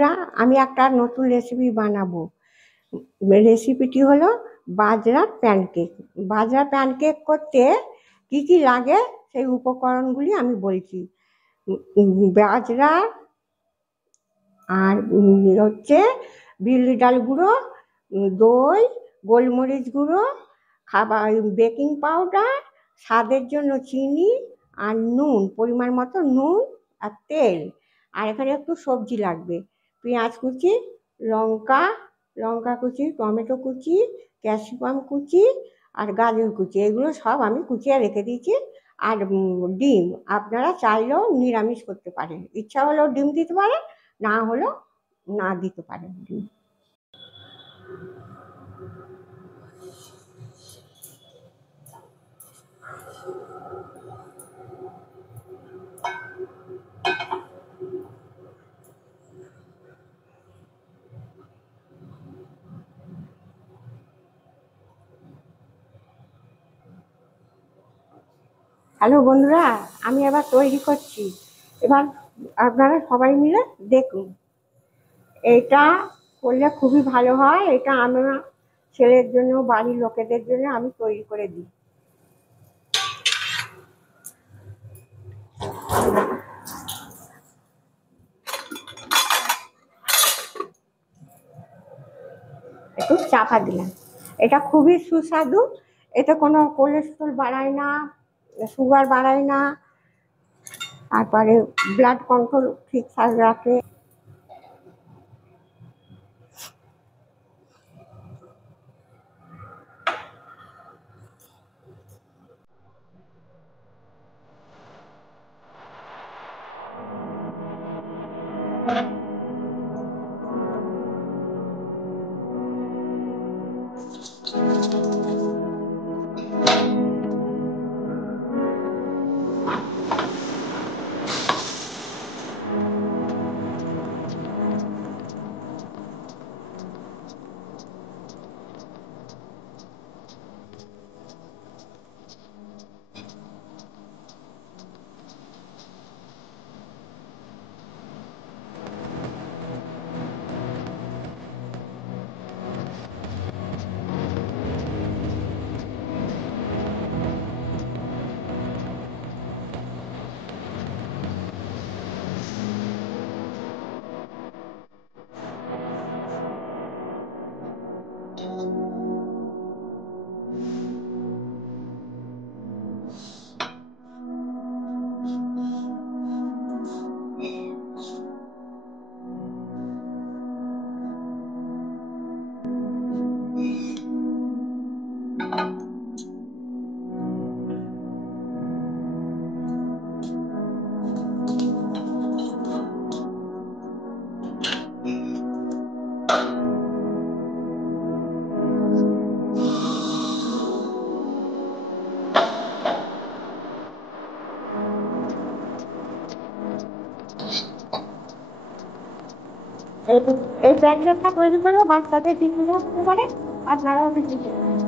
বন্ধুরা, আমি একটা নতুন রেসিপি বানাবো। রেসিপিটি হলো বাজরার প্যানকেক। বাজরার প্যানকেক করতে কি কি লাগে সেই উপকরণগুলি আমি বলছি। বাজরা আর হচ্ছে বিউলি ডাল গুঁড়ো, দই, গোলমরিচ গুঁড়ো, খাবার বেকিং পাউডার, স্বাদের জন্য চিনি, আর নুন, পরিমাণ মতো নুন আর তেল। আর এখানে একটু সবজি লাগবে, পেঁয়াজ কুচি, লঙ্কা লঙ্কা কুচি, টমেটো কুচি, ক্যাপসিকাম কুচি আর গাজর কুচি। এগুলো সব আমি কুচিয়ে রেখে দিয়েছি। আর ডিম, আপনারা চাইলেও নিরামিষ করতে পারেন, ইচ্ছা হলেও ডিম দিতে পারেন, না হলেও না দিতে পারেন ডিম। হ্যালো বন্ধুরা, আমি এবার তৈরি করছি। এবার আপনারা সবাই মিলে দেখুন। এটা করলে খুবই ভালো হয়। এটা আমার ছেলের জন্য, বাড়ির লোকেদের জন্য আমি তৈরি করে দিই। একটু চাপা দিলাম। এটা খুবই সুস্বাদু। এতে কোনো কোলেস্ট্রল বাড়ায় না, সুগার বাড়ায় না, তারপরে ব্লাড কন্ট্রোল ঠিকঠাক রাখে। এই প্যাকেটটা তৈরি করে বাচ্চাদের টিফিনে দিতে পারে, আপনারাও বিক্রি করতে পারেন।